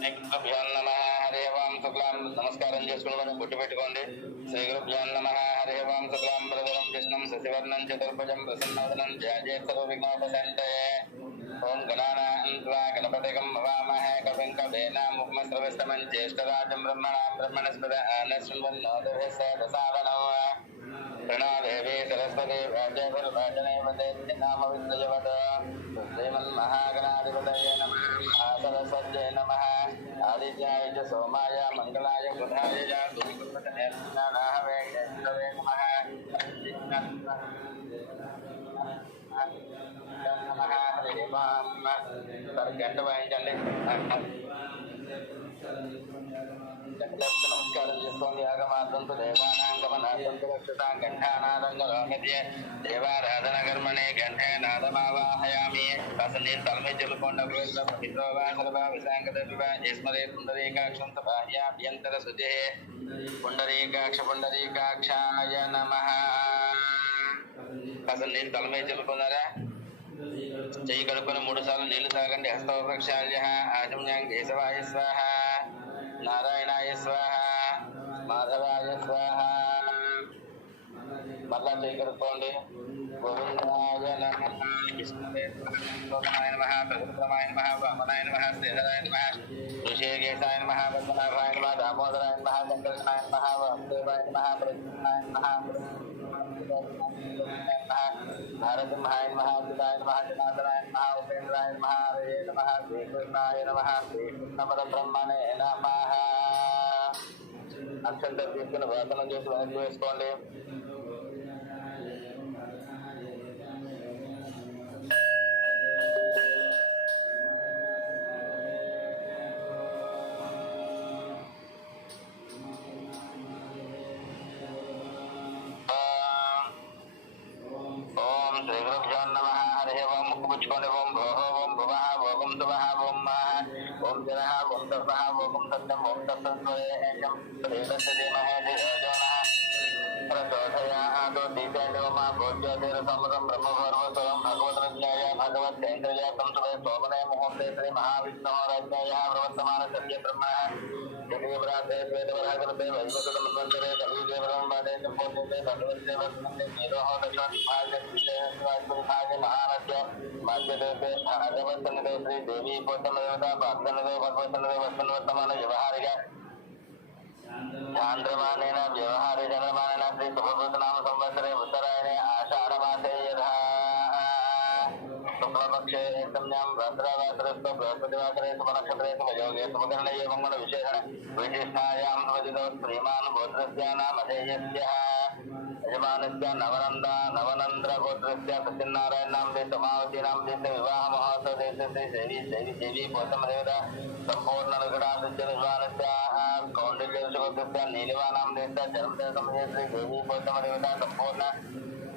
శ్రీగురుభ్యో నమః హరి ఓం శుక్లాం నమస్కారం చేసుకోవడం బొట్టు పెట్టుకోండి. శ్రీగురుభ్యో నమః హరి ఓం శుక్లాం వరదరం కృష్ణం శశివర్ణం చతుర్భుజం ప్రసన్నవదనం జయజేత్ సర్వవిఘ్నోపశాంతయే. ఓం గణానాం త్వా గణపతిగం భవామహే కవిం కవీనాముపమశ్రవస్తమం జ్యేష్ఠరాజం బ్రహ్మణస్పద ఆనశృణ్వన్నోదభ్యస్సదసావనో ప్రణాదేవి సరస్వతి వాచైర్వాచనైవతే నామ విద్యవద శ్రీమన్మహాగణాధిపతయే నమః మహాసరస్వత్యై నమః ఆదిత్యాయ చ సోమాయ మంగళాయ బుధాయ చ గురుపతయే నాహవే యేసవే నమః నమః హరి ఓం గంట వాయించండి. నమస్కారం చేసుకోండి. ఆగమార్థంతో దేవానాంగమనాథంతో రక్షతాం గంఠానాదంగమధ్య దేవారాధన కర్మణే గంఠే నాదమావాహయామి. అసలు నేను తలమే చెల్లుకోండి. విశాంగదే పుండరీకాక్షం బాహ్యాభ్యంతర శుచే పుండరీకాక్ష పుండరీకాక్షాయ నమః. అసలు నేను తలమే చెల్లుకున్నారా? చెయ్యి కడుక్కొని 3 సార్లు నీళ్లు తాగండి. హస్తోపక్షాల్య ఆచమ్యం కేశవాయ స్వాహ, నారాయణాయ స్వాహ, మాధవాయ స్వాహ. మళ్ళా చెయ్యి కడుక్కోండి. గోవిందాయ నమః, కృష్ణదేవాయ నమః, ప్రసన్నమాయ నమః, వామనాయ నమః, శ్రీధరాయ నమః, ఋషికేశాయ నమః, పద్మనాభాయ నమః, దామోదరాయ నమః, శంకరాయ నమః, వాసుదేవాయ నమః, ప్రసన్నాయ నమః, నారసింహాయ నమః, అచ్యుతాయ నమః, జనార్దనాయ నమః, ఉపేంద్రాయ నమః, హరే నమః, శ్రీకృష్ణాయ నమః, శ్రీకృష్ణ పరబ్రహ్మణే నమః. అక్షంతలు తీసుకుని వాసనం చేసి వెనక్కి వేసుకోండి. ఓం శ్రీ గురుభ్యో నమః హరి ఓం. ముక్కు పుచ్చుకోండి. ఓం భోహో ఓం భువః ఓం శుభః ఓం మహః ఓం జనః ఓం తస్సః ఓం సత్యం ఓం తత్సత్వయేషం శ్రీదశమహే ధియోజనః ప్రచోదయాదో దీపేంద్ర మా భోజ్యోతిర సమరం బ్రహ్మపర్వతం భగవద్రజ్ఞాయ భగవద్కేంద్రయ సంస్కృత సోమనే ముహూర్తే శ్రీ మహావిష్ణోరజ్ఞాయ ప్రవర్తమాన సత్య బ్రహ్మ శ్రీవ్రాతే శ్వేతవరాకృతే వైవసుతమంత్రే కవిదేవరం వాదే సంపూర్ణే భగవద్దే వర్తమంతే నీరోహోదశాత్మాయ మహానస్య మధ్యదేశే భగవత్తనదే శ్రీ దేవీ పోతమదేవత భక్తనదే భగవత్తనదే వస్తనవర్తమాన వ్యవహారిక చాంద్రమానేన వ్యవహారే చంద్రమానేన శ్రీ శుభభూతనామ సంవత్సరే ఉత్తరాయణే ఆషాఢమాసే యథా శుక్లపక్షే సంజ్ఞాం భద్రవాసరస్తో బృహస్పతివాసరే శుభనక్షత్రే శుభయోగే శుభకరణీయ మంగళ విశేషణ విశిష్టాయాం సమజితో శ్రీమాన్ గోత్రస్యానామధేయస్య యజమానస్య నవనంద్ర గోత్రస్య సత్యనారాయణాం సమావతీనాం వివాహ మహోత్సవ శ్రీ దేవి పోతమదేవత సంపూర్ణ విగ్రహాదిత్య యజమానస్య కౌండిల్య గోత్రస్య నీలివానాం జన్మదిన సమయ శ్రీ దేవి పోతమదేవత సంపూర్ణ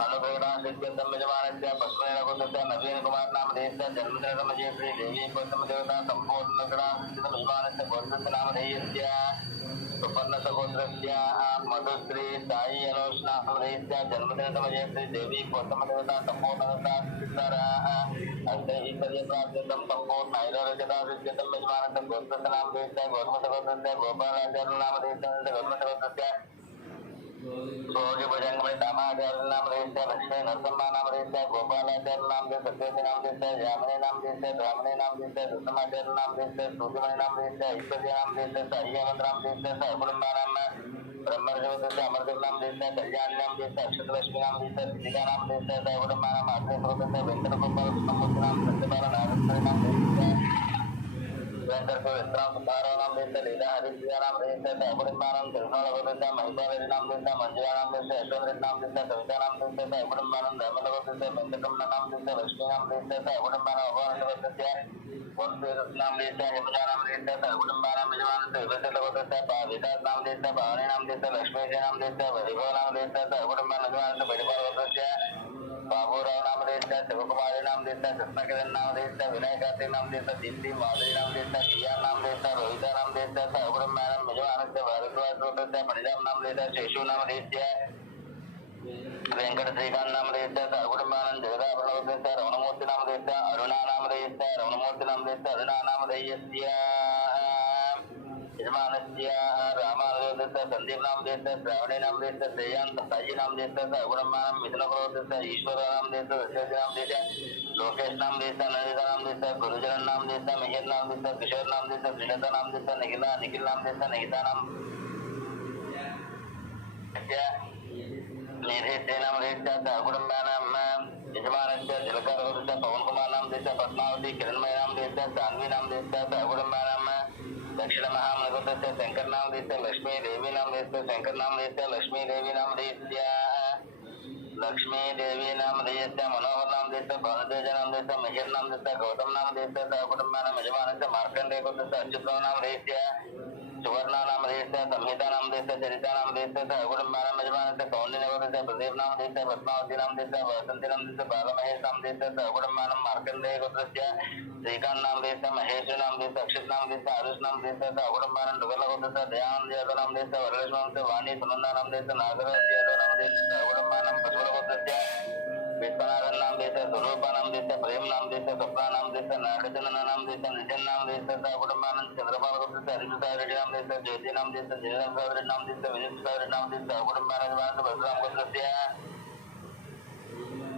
అనుగ్రహాదిత్యం యజమానస్య పశ్చిమ గోత్రస్య నవీన కుమార్ నామధేయస్య జన్మదిన సమయ శ్రీ దేవి పోతమదేవత సంపూర్ణ విగ్రహాదిత్యం యజమానస్య గోత్రస్య నామధేయస్య సుపర్ణ సగోత్రస్య మధుశ్రీ సాయి అనోష్ణామధేయస్య జన్మదిన సమయ శ్రీ దేవి పోతమదేవత సంపూర్ణ ఐశ్వర్యప్రాప్తం సంపూర్ణ ఐరోరజతాదిత్యం యజమానస్య గోత్రస్య నామధేయస్య గోత్మసగోత్రస్య గోపాలాచార్య నామధేయస్య గోత్మసగోత్రస్య భోగి భుజంగమై రామాచార్య నామధేయస్య లక్ష్మీ నరసింహ నామధేయస్య గోపాలాచార్య నామధేయ సత్యవతి నామధేయస్య యామిని నామధేయస్య బ్రాహ్మణి నామధేయస్య రుద్రమాచార్య నామధేయస్య సూర్యమణి నామధేయస్య ఐశ్వర్య నామధేయస్య అయ్యవంత నామధేయస్య సకుటుంబానామ బ్రహ్మర్షవతస్య అమృతం నామధేయస్య కళ్యాణి నామధేయస్య అక్షతలక్ష్మి నామధేయస్య సిద్ధికా నామధేయస్య సకుటుంబానామ అగ్నిశ్రోతస్య వెంకట గోపాల కృష్ణమూర్తి నామ సత్యపాల నాగేశ్వరి నామధేయస్య వెంకట విశ్రామ సుబ్బారావు నామధేయస్య లీలా హరిప్రియ నామధేయస్య సకుటుంబానం కృష్ణలగోత్రస్య మహిళారెడ్డి నామధేయస్య మంజుళా నామధేయస్య యశోదరెడ్డి నామధేయస్య కవితా నామధేయస్య సకుటుంబానం ధర్మలగోత్రస్య వెంకటరమణ నామధేయస్య లక్ష్మీ నామధేయస్య సకుటుంబానం అభవనగోత్రస్య నామధేయస్య హిమజా నామధేయస్య సకుటుంబానం యజమానస్య విభజలగోత్రస్య వికాస్ నామధేయస్య భవానీ నామధేయస్య లక్ష్మీజయ నామధేయస్య వైభవ నామధేయస్య సకుటుంబానం యజమానస్య బడిపాలగోత్రస్య బాబురావు నామధేయస్య శివకుమారి నామధేయస్య కృష్ణకిరణ్ నామధేయస్య వినయ కార్తీక్ నామధేయస్య దీప్తి మాధురి నామధేయస్య కియాన్ నామధేయస్య రోహిత నామధేయస్య సకుటుంబానం యజమానస్య భారద్వాజ పణిజాం నామధేయస్య శేషు నామధేయస్య వెంకట శ్రీకాంత్ నామధేయస్య సకుటుంబానం జగదాభరణోదయస్య రమణమూర్తి నామధేయస్య అరుణా నామధేయస్య రమణమూర్తి నామధేయస్య అరుణా నామధేయస్య यजमानस्य रामानुजस्य संदीप नाम देस्य श्रावणी नाम देस्य श्रेयांत साई नाम देस्य गुणमान मिथुन देस्य ईश्वर नाम देस्य दशरथ नाम देस्य लोकेश नाम देस्य नंदिता नाम देस्य गुरुजन नाम देस्य मिहिर नाम देस्य किशोर नाम देस्य श्रीलता नाम देस्य निखिल नाम देस्य निहिता नाम निर्देश्य नाम देस्य गुणमान यजमानस्य जलकर देस्य पवन कुमार नाम देस्य पद्मावती किरणमय नाम देस्य सान्वी नाम देस्य गुणमान दक्षिण महामृगस्य शंकर नाम देस्य लक्ष्मी देवी नाम देस्य शंकर नाम देस्य लक्ष्मी देवी नाम देस्य लक्ष्मी देवी नाम देस्य मनोहर नाम देस्य भानुतेज नाम देस्य मिहिर नाम देस्य गौतम नाम देस्य कुटुंबान यजमानस्य मार्कंडेय देस्य अच्युत नाम देस्य सुवर्णा नाम देस्य संहिता नाम देस्य चरिता नाम देस्य कुटुंबान यजमानस्य कौंडिन्य देस्य प्रदीप नाम देस्य पद्मावती नाम देस्य वसंती नाम देस्य बालमहेश नाम देस्य कुटुंबान मार्कंडेय देस्य श्रीकांत नाम देस्य महेश नाम देस्य अक्षित नाम देस्य आरुष नाम देस्य कुटुंबान डुगल देस्य दयानंद यादव नाम देस्य वरलक्ष्मी नाम देस्य वाणी सुनंदा नाम देस्य नागराज यादव नाम देस्य कुटुंबान पशुबल देस्य विश्वनाथन नाम देस्य स्वरूप नाम देस्य प्रेम नाम देस्य स्वप्ना नाम देस्य नागचंदन नाम देस्य नितिन नाम देस्य कुटुंबान चंद्रपाल देस्य हरिप्रसाद रेड्डी नाम देस्य ज्योति नाम देस्य जयप्रसाद रेड्डी नाम देस्य विजय प्रसाद रेड्डी नाम देस्य कुटुंबान बलराम देस्य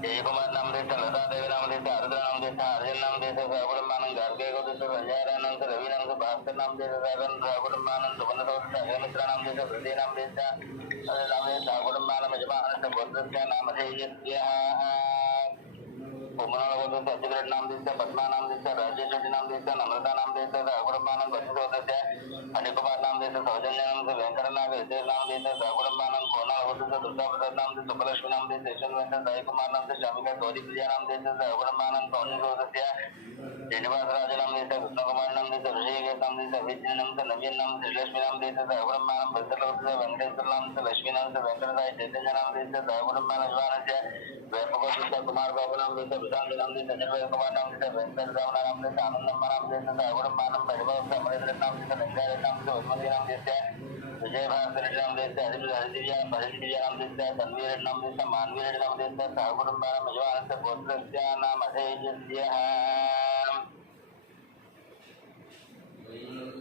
जय कुमार नाम देस्य लता देवी नाम देस्य आरुद्र नाम देस्य अर्जुन नाम देस्य कुटुंबान गार्गे देस्य संजय नाम देस्य रवि नाम देस्य भास्कर नाम देस्य सागन कुटुंबान सुबंध अग्निमित्र नाम देस्य हृदय नाम देस्य नाम देस्य कुटुंबान यजमानस्य गोत्रस्य नाम देस्य उमराल गोत्रस्य अच्युत नाम देस्य पद्मा नाम देस्य राजेश्वरी नाम देस्य नम्रता नाम देस्य कुटुंबान गोत्रस्य अनिकुमार नाम देस्य सौजन्य नाम देस्य वेंकट नाम देस्य कुटुंबान कोणाल गोत्रस्य दुर्गा प्रसाद नाम देस्य सुबलक्ष्मी नाम देस्य यशवंत साई कुमार नाम देस्य शामिका गौरी प्रिया नाम देस्य कुटुंबान कौनी गोत्रस्य श्रीनिवास राज नाम देस्य कृष्ण कुमार नाम देस्य ऋषिकेश नाम देस्य विजय नाम देस्य नवीन नाम देस्य लक्ष्मी नाम देस्य कुटुंबान बलतल गोत्रस्य वेंकटेश्वर नाम देस्य लक्ष्मी नाम देस्य वेंकट साई चैतन्य नाम देस्य कुटुंबान यजमानस्य वेपकोत्र कुमार बाबू नाम देस्य विशाल नाम देस्य अजय कुमार नाम देस्य वेंकट राम नाम देस्य आनंदम नाम देस्य कुटुंबान परिवार अमरेंद्र नाम देस्य लिंगाय नाम देस्य उस्मती नाम देस्य विजय भारत नाम देस्य हरिदिव्या नाम देस्य तन्वीर नाम देस्य मानवीर नाम देस्य कुटुंबान यजमानस्य गोत्रस्य नाम देस्य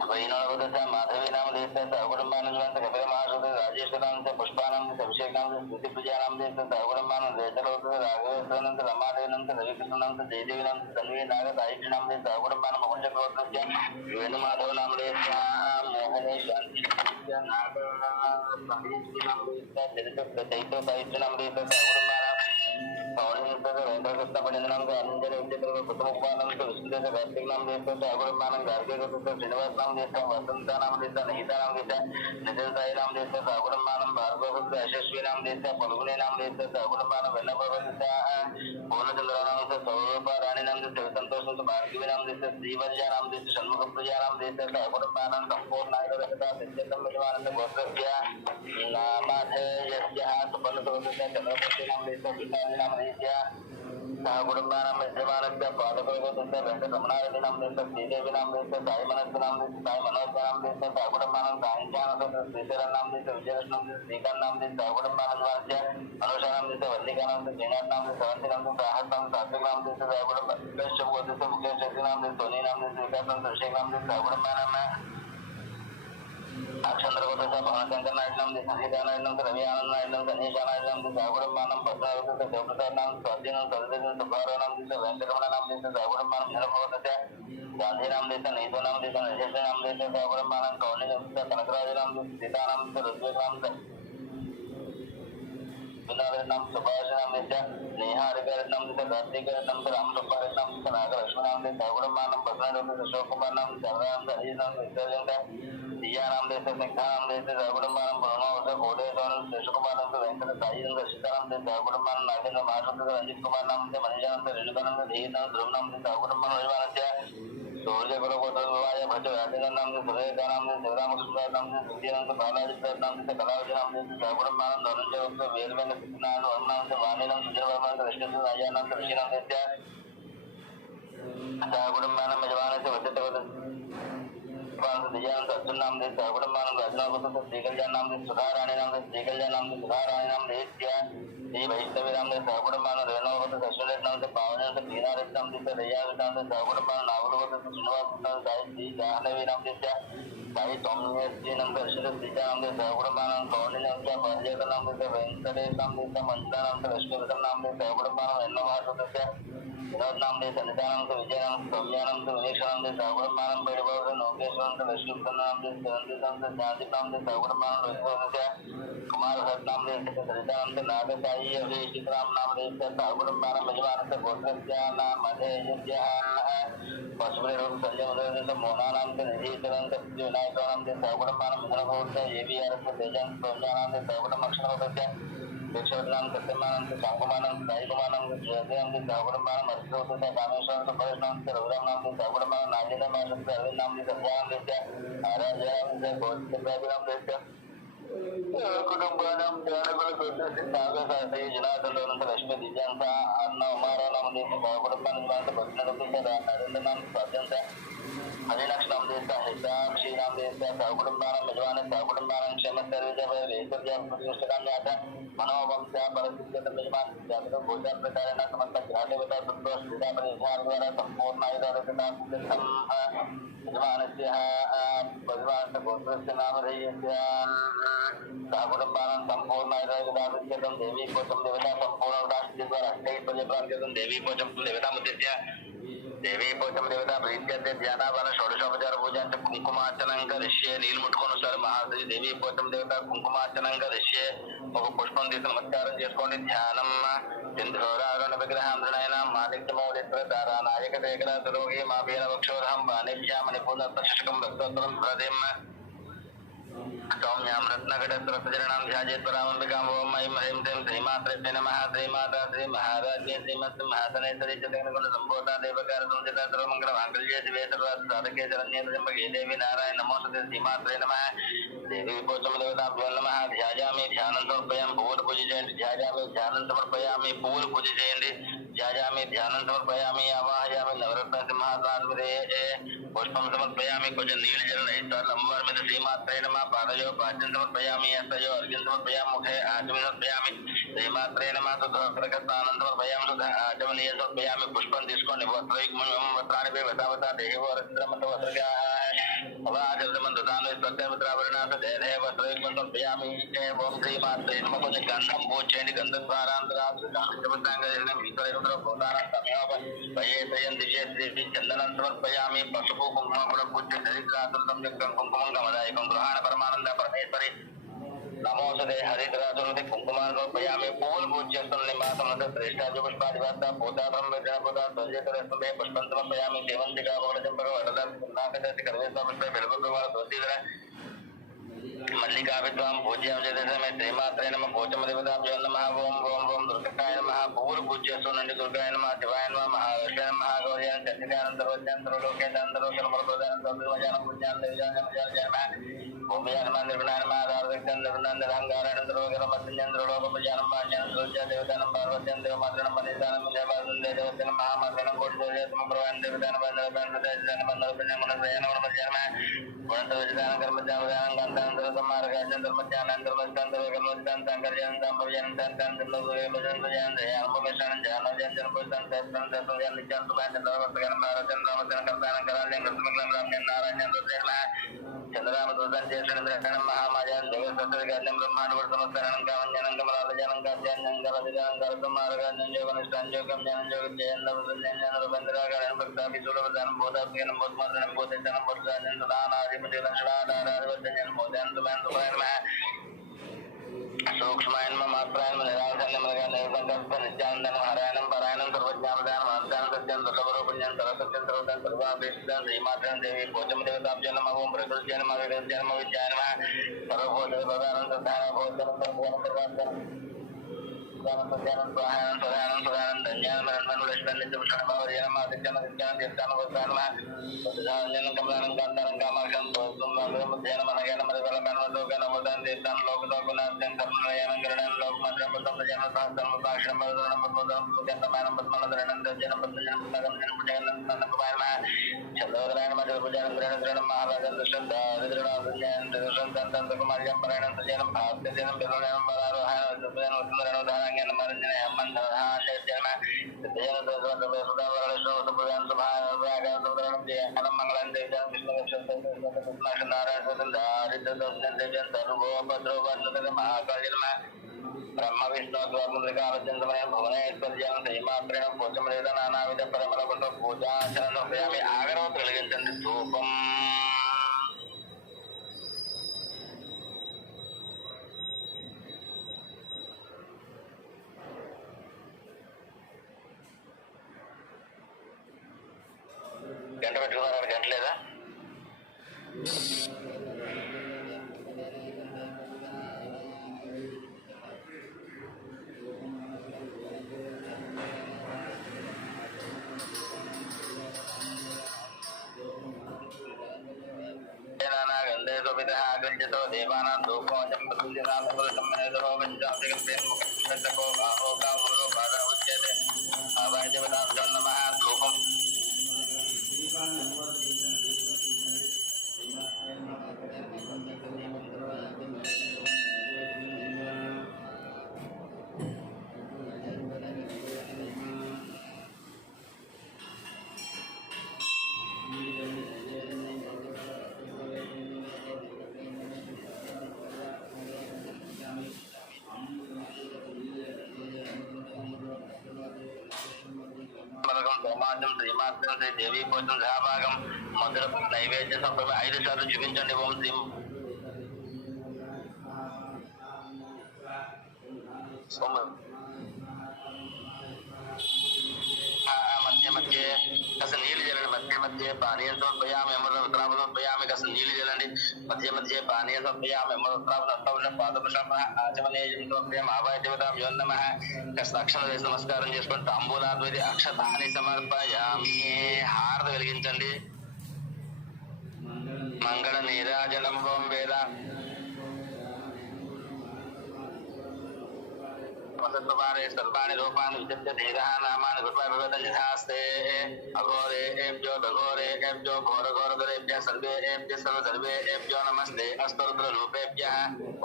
वैनोदस्य माधवी नाम देस्य कुटुंबान कपिल महाश्रुत राजेश्वर नाम देस्य पुष्पा नाम देस्य अभिषेक नाम देस्य स्तुति पूजा नाम देस्य कुटुंबान रेचल राघवेश्वर नाम देस्य रमादेवी नाम देस्य रविकृष्ण नाम देस्य जयदेवी नाम देस्य तन्वी नाग साहित्य नाम देस्य कुटुंबान मोहन गोत्रस्य वेणुमाधव नाम देस्य मोहनी शांति नाग साहित्य नाम देस्य चैत्र साहित्य नाम देस्य कुटुंबान वेंकटकृष्ण पंडित नाम देस्य अंजन विद्याधर कुटुंब नाम देस्य विष्णु कार्तिक नाम देस्य कुटुंबान गार्गे श्रीनिवास नाम देस्य वसंत नाम देस्य निहिता नाम देस्य नितिन साई नाम देस्य कुटुंबान भार्गव यशस्वी नाम देस्य फल्गुनी नाम देस्य कुटुंबान वेन्नप्रभ देस्य पूर्णचंद्र नाम देस्य सौरूप राणी नाम देस्य संतोष भार्गवी नाम देस्य श्रीवल्ल्या नाम देस्य षण्मुख प्रिया नाम देस्य कुटुंबान संपूर्ण नायकरक्षता सिद्ध्यंतम यजमानस्य गोत्रस्य नामाधेयस्य सुपर्णसोदस्य चंद्रमूर्ति नाम देस्य विशाली नाम देस्य कुटुंबान यजमानस्य पादकरोगस्य वेंकटरमणारेड्डी नाम देस्य श्रीदेवी नाम देस्य साई मनस्य नाम देस्य साई मनोज नाम देस्य कुटुंबान साईज्ञान श्रीधरन नाम देस्य विजयकृष्ण नाम देस्य श्रीकांत नाम देस्य कुटुंबान यजमानस्य अनुषा नाम देस्य वल्लिका नाम देस्य श्रीनाथ नाम देस्य अवंती नाम देस्य आहत नाम सात्विक नाम देस्य कुटुंबान देस्य मुकेश शेट्टी नाम देस्य सोनी नाम देस्य विकास नाम अभिषेक नाम देस्य कुटुंबान अक्षंद्र गोत्रस्य भवनशंकर नायक नाम देस्य सीता नायक नाम रवि आनंद नायक नाम गणेश नायक नाम देस्य कुटुंबान पद्मावती देवप्रसाद नाम स्वाति नाम सरस्वती सुब्बाराव नाम देस्य वेंकटरमण नाम देस्य कुटुंबान भोजस्य गांधी नाम देस्य नीतो नाम देस्य नरेश नाम देस्य कुटुंबान कौनी देस्य कनकराज नाम देस्य सीता नाम देस्य ऋग्वेद नाम नाम सुभाष नाम देस्य नेहा हरिकर नाम देस्य कार्तिक नाम देस्य राम सुब्बा नाम देस्य नागलक्ष्मी नाम देस्य कुटुंबान बसना नाम देस्य अशोक कुमार नाम देस्य राम हरीश नाम देस्य दिया नाम देस्य सिंघा नाम देस्य कुटुंबान ब्रह्मवर्ष कोडेश्वर शेष कुमार नाम देस्य वेंकट साई नाम सीता नाम देस्य कुटुंबान नागेंद्र महाश्रुत रंजित कुमार नाम देस्य मनीषा नाम देस्य रेणुका नाम देस्य नाम ध्रुव नाम देस्य कुटुंबान यजमानस्य सूर्य गुरु गोत्रवाय भज राजेंद्र नाम देस्य सुरेखा नाम देस्य शिवरामकृष्ण नाम देस्य सुधीर नाम देस्य बालाजी नाम देस्य कलावती नाम देस्य कुटुंबान धनंजय वंश वेलवेन कृष्णान वर्मा नाम देस्य वाणी नाम सुजय वर्मा कृष्ण राजा नाम देस्य ऋषि नाम देस्य कुटुंबान यजमानस्य वचत दिजानंद अर्जुन नाम दे कुटुंबानं रचना कुटुंब श्रीकल्याण नाम दे सुधाराणी नाम दे श्रीकल्याण नाम दे सुधाराणी नाम दे श्री वैष्णवी नाम दे कुटुंबानं रेणुवत दशरथ नाम दे पावन दीनारथ नाम दे रैया नाम दे कुटुंबानं नावलवत श्रीनिवास नाम गायत्री जाह्नवी नाम दे साई सौम्य नाम दे दर्शन दिजा नाम दे कुटुंबानं कौंडी नाम दे पर्यटन नाम दे वेंकटेश नाम दे मंजुला नाम दे लक्ष्मीरथन नाम दे कुटुंबानं एन्नमार विनोद नाम दे सन्निधानम से विजयनाम सौम्यानम से विनेशनम दे सागुरमानम बेड़बल से नोकेश्वरम से लक्ष्मीपन नाम दे संदितम से शांति नाम दे सागुरमानम लक्ष्मीपन से कुमार भट्ट नाम दे सरितानम से नागसाई अभिषेक राम नाम दे सागुरमानम यजमान से गोत्रस्या नाम अजय पशुपति रूप संजय मदर से मोहना नाम से निधि चरण से विनायक नाम दे सागुरमानम धनभूत से एवीआर से तेजन सौम्या नाम दे सागुरम अक्षर से देशवरनाम सत्यमानंद सांगमानंद साईकुमानंद जयदेवानंद सागुरमानंद अष्टोत्तर कामेश्वर सुपरनाम से रघुरामनाम से सागुरमानंद नागेंद्र नाम से अरविंद नाम से सत्यानंद से आराजयाम से गौतम से कुटुंबानाम ज्ञानबल गोत्र नागसाई जनार्दन लक्ष्मी दिव्यांग अन्न उमारा नाम दे सागुरमानंद भक्तनगति से नरेंद्र नाम सत्यन से हरिलक्ष नाम देता हिताक्षी नाम देता सागुरमानंद यजमान सागुरमानंद क्षेम सर्वजय वेदव्या प्रतिष्ठान जाता मनोवंशा परसिद्ध यजमान जागृत भोजन प्रकार न समस्त ग्रहणे बता संतोष विदा परिहार द्वारा संपूर्ण आयुर्वेदा यजमान से भगवान गोत्रस्य नाम रहिस्य सागुरमानंद संपूर्ण आयुर्वेदा देवी कोचम देवता संपूर्ण राष्ट्र द्वारा अष्टैक प्रजापति देवी कोचम देवता मुद्य देवी पोचम देवता प्रीत्य ध्यानावान षोडशोपचार पूजन कुंकुमार्चनं करिष्ये नीलमुట్టుకొనుసారి महादेवी देवी पोचम देवता कुंकुमार्चनं करिष्ये ఒక పుష్పం తీసి నమస్కారం చేసుకోండి ధ్యానం సింధూరారుణ విగ్రహాంధ్రణైన మాణిక్యమౌళిత్ర నాయక శేఖర సురోగి మా వీర వక్షోరహం బాణిజ్యామణి పూర్ణశకం భక్తోత్తరం ప్రదేమ सौम्याम रत्नघटस्रजनाम ध्याजेत्परामंबिकाम ओम ऐं ह्रीं श्रीं श्रीमात्रे नमः श्रीमाता श्री महाराज्ञे श्रीमत् महासनेश्वरी चतुर्गुण संपूर्णा देवकार संचिता सर्वमंगल मांगल्ये शिवे सर्वार्थ साधके शरण्ये त्र्यंबके देवी नारायण नमोस्तुते श्रीमात्रे नमः देवी पोचम देवताभ्यो नमः ध्यायामि ध्यानं समर्पयामि पूल पूजयन्ति ध्यायामि ध्यानं समर्पयामि पूल पूजयन्ति ध्यायामि ध्यानं समर्पयामि आवाहयामि नवरत्न सिंहासनास्पदे पुष्पं समर्पयामि कुछ नीलजल लंबर्मित श्रीमात्रे नमः पादयो पाद्यं समर्पयामि हस्तयो अर्घ्यं समर्पयामि मुखे आचमनं समर्पयामि श्रीमात्रे नमः सुखप्रकस्तानं समर्पयामि सुख आचमनीय समर्पयामि पुष्पं తీసుకోండి వస్త్రైకమం వస్త్రాన్ని వతావతా దేహో వస్త్రమంత వస్త్రగా అవాజలమంతాను స్వత్రమిత్రావరణాస దేహే వస్త్రైకమం సమర్పయామి ఓం శ్రీమాత్రే నమః కొంచెం గంధం పూజేయండి గంధం ద్వారాంతరాసు గంధం ఈశ్వరేంద్ర భూతానం సమయోప వయేసయం దివ్య శ్రీ చందనం సమర్పయామి పసుపు కుంకుమ కూడా పూజ దరిద్రాతుల సంయుక్తం కుంకుమం గమదాయకం గృహాణ పరమానంద పరమేశ్వరి नमोस्तुते हरिद्रासुरते कुंकुमान् समर्पयामि पूल पूज्यस्तुं निवासमनः श्रेष्ठाजो पुष्पादिवाता भूताभं विद्याभूता सज्जतरस्तुते पुष्पं समर्पयामि देवन्तिका वरचम्पक वरदं नागदति कर्वेश्वर पुष्पे बिल्वप्रवाह तुलसीधर मल्लिका विद्वां पूज्यां जयदेशमे श्रीमात्रे नमः पोचम देवताभ्यो नमः ओम ओम ओम दुर्गाय नमः पूल पूज्यस्तु नन्दि दुर्गाय नमः शिवाय नमः महाविष्णवे नमः गौर्यां चन्द्रिकानन्दरोज्यान्तरोलोकेतान्तरोलोकमर्पदानन्दोर्मजानं पुण्यां देवजानं ओम नमः निर्गुणाय नमः आधारविक्तं निर्गुणानन्दरहङ्कारानन्दरोगरमतिञ्जन्द्रलोकमजानं मान्यानन्दरोज्या देवतानं पार्वत्यां देवमातृनं मनिदानं देवदेवतानं देवतानं महामातृनं कोटिदेवतानं प्रवान् देवतानं वन्दनानं वन्दनानं वन्दनानं वन्दनानं कर्मजानं गन्धानं मार्गाजन धर्मज्ञानं धर्मस्तांतर कर्मस्तांतं कर्जनं भवजनं तंतं भवजनं भजनं दयानं भवजनं ज्ञानं जन भवजनं तत्तं नित्यां सुभाषं सर्वत्रं भारतं रामचंद्र कर्तानं करालं कृष्णमंगलं रामजन नारायणं दोषेर्मा चंद्राम दोषं जयचंद्रनं महामायां जगत्सत्रगानं ब्रह्मांड समस्तनं कामज्ञानं कमलाजनं काज्ञानं गलजनं गलतं मार्गाजन योगनिष्ठां योगं ज्ञानं योगं जयनं भवजनं रविन्द्रागणं भक्ताभि सुलभदानं बोधात्मकं बोधमानं बोधजनं बोधजनं दानादिमतिलं श्रादारादिवचनं बोधनं सूक्ष्मायन मात्रायन निराशन्य मृगा निर्बंधन नित्यानंदन हरायणं परायणं सर्वज्ञानदानं अनंतानं सत्यं दुर्लभरूपज्ञं सर्वसत्यं सर्वदानं सर्वाभीष्टं श्रीमात्रं देवी पोचम देवताभ्यो नमः ओम प्रकृत्यै नमः विद्याय नमः विद्याय नमः सर्वभूतप्रदानं सदानं भोजनं सर्वं सर्वात्मनं स्वाहानं स्वाहानं स्वाहानं धन्यानं मरणं लक्ष्मणं नित्यं आदित्यं आदित्यं तीर्थानं वस्त्रानं वस्त्रानं कमलानं कान्तानं कामाक्षं तोषं मध्यनं मनगनं मरिबलं लोकनं वदनं तीर्थानं लोकलोकनाथं कर्मणयानं गरुडं लोकमन्त्रं पद्मजनं सहस्रं पाक्षं वदनं पद्मजनं पद्मजनं पद्मजनं दर्जनं पद्मजनं पद्मजनं पुण्यनं नन्दकुमारं चन्द्रोदरायण मधुर బ్రహ్మ విష్ణు ద్వారముద్రికావత్యంతమయం భువనేశ్వర్యం శ్రీమాత్రేణ పూజమేద నానావిధ పరిమళపుతో పూజాచరణోపయామి. ఆగరవతి వెలిగించండి. ధూపం గంట పెట్టుకున్నారు. గంట లేదా? దేవానాం ధూపం ధూపం శ్రీమాత్రం శ్రీ దేవీ పోషణ సహభాగం మొదలు నైవేద్య సంప్రమ 5 సార్లు చూపించండి. ఓం శ్రీ మధ్య మధ్య కాస్త నీళ్లు జల్లండి. మధ్య మధ్య పానీయం సమర్పయామి. అమృతం సమర్పయామి. కాస్త నీళ్లు జల్లండి. మధ్య మధ్య పానీయం సమర్పయామి. అమృతం పాదపుషం ఆచమనేయం సమర్పయామి. ఆవాయ దేవతాం యో నమః. కాస్త అక్షర వేసి నమస్కారం చేసుకొని తాంబూలాద్వైతి అక్షతాన్ని సమర్పయామి. హారతి వెలిగించండి. మంగళ నీరాజనం ఓం వేద సర్వాణి రూపాన్ని విద్య ధీరా నామాని గురువాస్తే అఘోరేభ్యో దఘోరేభ్యో ఘోర ఘోరఘోరేభ్య సర్వేభ్య సర్వసర్వేభ్యో నమస్తే అస్తరుద్ర రూపేభ్య.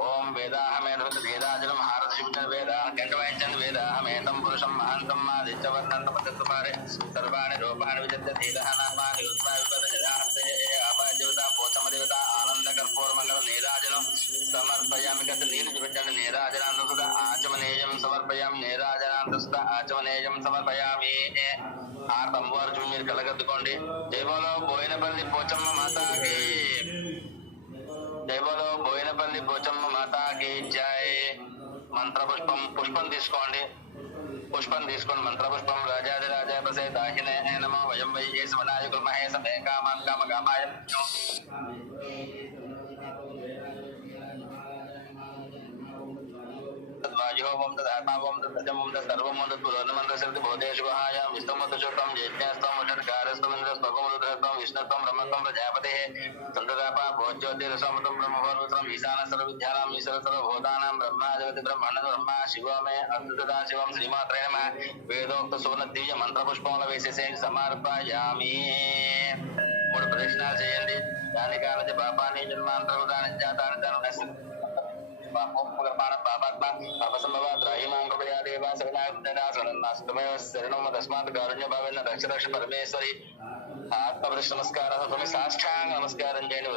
ఓం వేదాహమేధీరాజనం హారతి వేద గంట వాయించండి. వేదాహమేతం పురుషం మహాంతం మాదిత్యవర్ణంతమరే సర్వాణి రూపాన్ని విద్య ధీరా నామాని గురువాస్తే అభయ దేవత పోచమ దేవత ఆనంద కర్పూర మంగళ నీరాజనం సమర్పయామి. గత నీళ్ళు చూపించండి. నీరాజనాంత ఆచమనేయం సమర్పయామి. నీరాజనాంత ఆచమనేయం సమర్పయామి. అమ్మవారు మీరు కలగద్దుకోండి. జైబోలో బోయినపల్లి పోచమ్మ మాతాకి, జైబోలో బోయినపల్లి పోచమ్మ మాతాకి జై. మంత్ర పుష్పం తీసుకోండి. పుష్పం తీసుకొని మంత్రపుష్పం రాజాదిరాజా ప్రసే దాహినే నమో వయం వై యేసునాయకుల్ మహేశమే కామాన్ కామకామాయ వాజోవం తదాత్మావం తజమం సర్వం తత్పురోధమంత్ర శక్తి భూతేషు గుహాయాం విష్ణుమతుషుతం జేజ్ఞాస్తం ఉషట్కారస్తమింద్ర స్వగమురుద్రస్తం విష్ణుత్వం బ్రహ్మత్వం ప్రజాపతే చంద్రదాప భోజ్యోతిరసమతం బ్రహ్మభర్వతం ఈశాన సర్వ విద్యానాం ఈశ్వర సర్వభూతానాం బ్రహ్మాధిపతి బ్రహ్మణ బ్రహ్మ శివమే అద్భుత శివం శ్రీమాత్రే నమః. వేదోక్త సువర్ణ దివ్య మంత్ర పుష్పములు వేసేసేయండి. సమర్పయామి. 3 ప్రదక్షిణాలు చేయండి. దాని కాలచి పాపాన్ని జన్మాంతరదాని జాతాన్ని ధన తస్మాత్ కారుణ్య భావేన రక్ష రక్ష పరమేశ్వరి. ఆత్మప్రదక్ష నమస్కారం. సాష్టాంగ నమస్కారం చేయండి.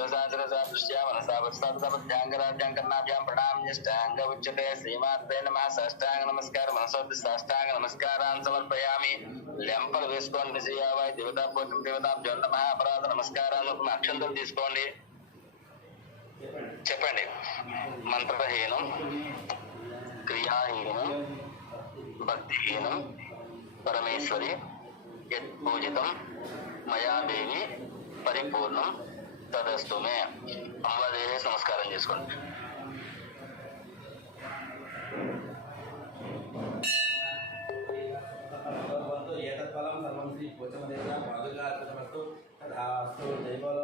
దృష్ట్యా మనసాభ్యాంగరాజ్యాంకర్ణాభ్యాం ప్రణామ్యష్టాంగ ఉచ్యతే. శ్రీమాత్రే నమః. సాష్టాంగ నమస్కారం. మనసోపి సాష్టాంగ నమస్కారాన్ని సమర్పయామి. లెంపలు వేసుకోండి. శ్రీయావాయి దేవతా పోషం దేవతాభ్యో నమః. అపరాధ నమస్కారాలు. అక్షంతలు తీసుకోండి. చెప్పండి. మంత్రహీనం, క్రియాహీనం, భక్తిహీనం పరమేశ్వరి యత్పూజితం మయా దేవి పరిపూర్ణం తదస్తుమే. అమ్మవారి నమస్కారం చేసుకోండి. ఏతత్ఫలం సర్వం శ్రీ పోచమదేవ పాదుకార్పితమస్తు. తథాస్తు. జై బోలో